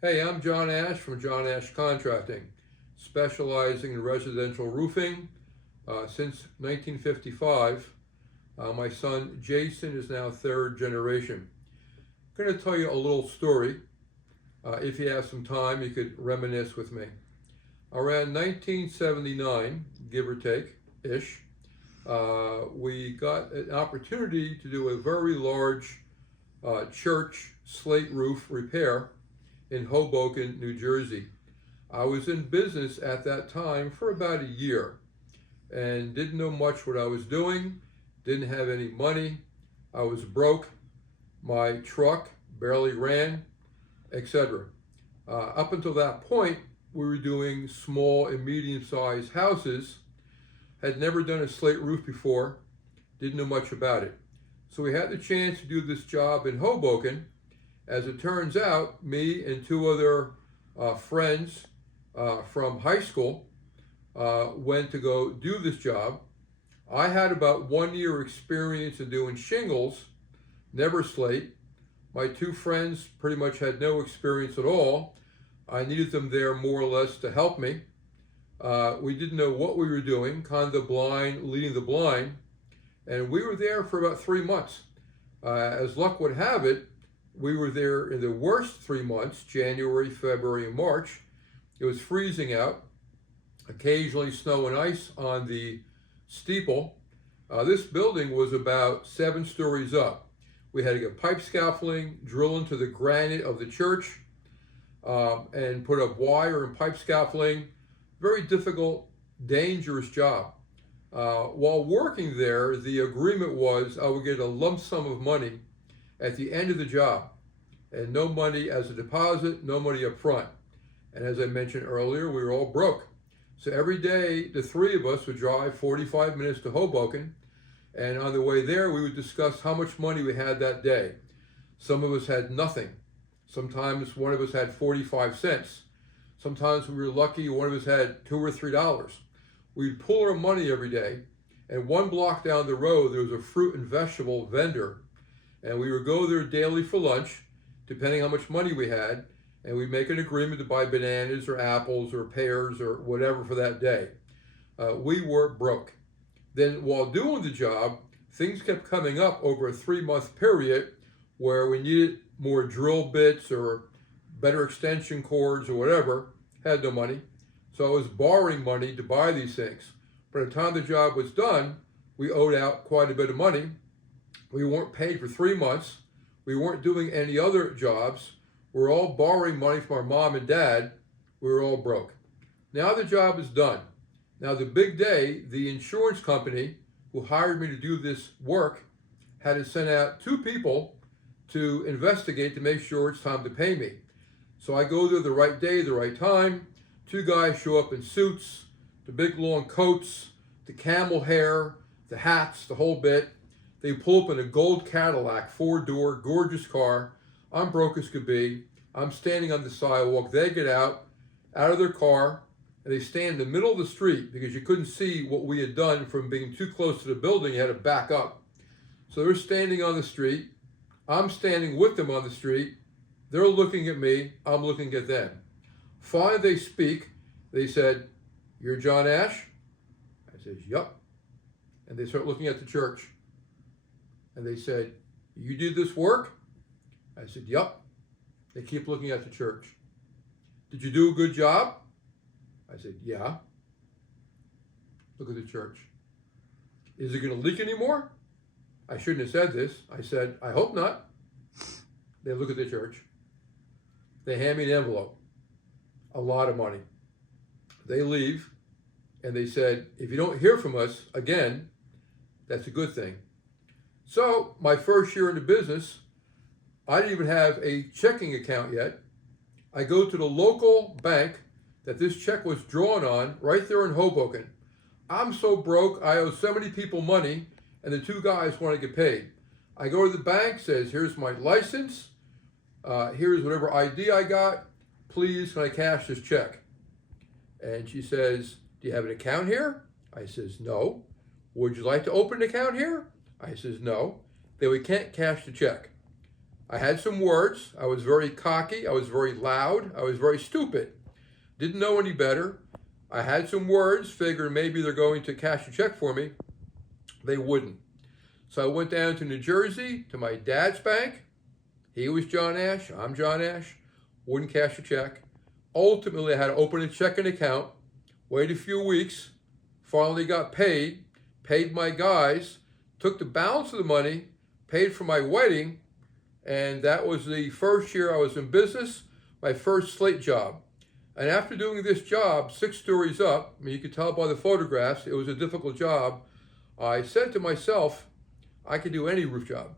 Hey, I'm John Asch from John Asch Contracting, specializing in residential roofing since 1955. My son Jason is now third generation. I'm going to tell you a little story. If you have some time, you could reminisce with me. Around 1979, give or take, ish, we got an opportunity to do a very large church slate roof repair in Hoboken, New Jersey. I was in business at that time for about a year and didn't know much what I was doing, didn't have any money, I was broke, my truck barely ran, etc. Up until that point, we were doing small and medium-sized houses, had never done a slate roof before, didn't know much about it. So we had the chance to do this job in Hoboken. As it turns out, me and two other friends from high school went to go do this job. I had about 1 year experience in doing shingles, never slate. My two friends pretty much had no experience at all. I needed them there more or less to help me. We didn't know what we were doing, kind of the blind leading the blind, and we were there for about 3 months. As luck would have it, we were there in the worst 3 months, January, February, and March. It was freezing out, occasionally snow and ice on the steeple. This building was about 7 stories up. We had to get pipe scaffolding, drill into the granite of the church, and put up wire and pipe scaffolding. Very difficult, dangerous job. While working there, the agreement was I would get a lump sum of money at the end of the job, and no money as a deposit, no money up front. And as I mentioned earlier, we were all broke. So every day, the three of us would drive 45 minutes to Hoboken, and on the way there, we would discuss how much money we had that day. Some of us had nothing. Sometimes one of us had 45 cents. Sometimes we were lucky, one of us had $2 or $3. We'd pull our money every day, and 1 block down the road, there was a fruit and vegetable vendor. And we would go there daily for lunch, depending how much money we had, and we'd make an agreement to buy bananas or apples or pears or whatever for that day. We were broke. Then while doing the job, things kept coming up over a 3-month period where we needed more drill bits or better extension cords or whatever, had no money. So I was borrowing money to buy these things. By the time the job was done, we owed out quite a bit of money. We weren't paid for 3 months. We weren't doing any other jobs. We were all borrowing money from our mom and dad. We were all broke. Now the job is done. Now the big day, the insurance company who hired me to do this work had to send out 2 people to investigate to make sure it's time to pay me. So I go there the right day, the right time. 2 guys show up in suits, the big long coats, the camel hair, the hats, the whole bit. They pull up in a gold Cadillac, 4-door, gorgeous car. I'm broke as could be. I'm standing on the sidewalk. They get out of their car, and they stand in the middle of the street because you couldn't see what we had done from being too close to the building. You had to back up. So they're standing on the street. I'm standing with them on the street. They're looking at me. I'm looking at them. Finally, they speak. They said, "You're John Asch?" I said, "Yup." And they start looking at the church. And they said, "You did this work?" I said, "Yup." They keep looking at the church. "Did you do a good job?" I said, "Yeah." Look at the church. "Is it going to leak anymore?" I shouldn't have said this. I said, "I hope not." They look at the church. They hand me an envelope. A lot of money. They leave, and they said, "If you don't hear from us again, that's a good thing." So my first year in the business, I didn't even have a checking account yet. I go to the local bank that this check was drawn on right there in Hoboken. I'm so broke, I owe so many people money, and the 2 guys want to get paid. I go to the bank, says, "Here's my license, here's whatever ID I got, please can I cash this check?" And she says, "Do you have an account here?" I says, "No." "Would you like to open an account here?" I says, "No." "Then we can't cash the check." I had some words. I was very cocky. I was very loud. I was very stupid. Didn't know any better. I had some words, figured maybe they're going to cash a check for me. They wouldn't. So I went down to New Jersey to my dad's bank. He was John Asch. I'm John Asch. Wouldn't cash a check. Ultimately, I had to open a checking account, wait a few weeks, finally got paid my guys, took the balance of the money, paid for my wedding, and that was the first year I was in business, my first Slate job. And after doing this job, 6 stories up, I mean, you could tell by the photographs, it was a difficult job, I said to myself, I could do any roof job.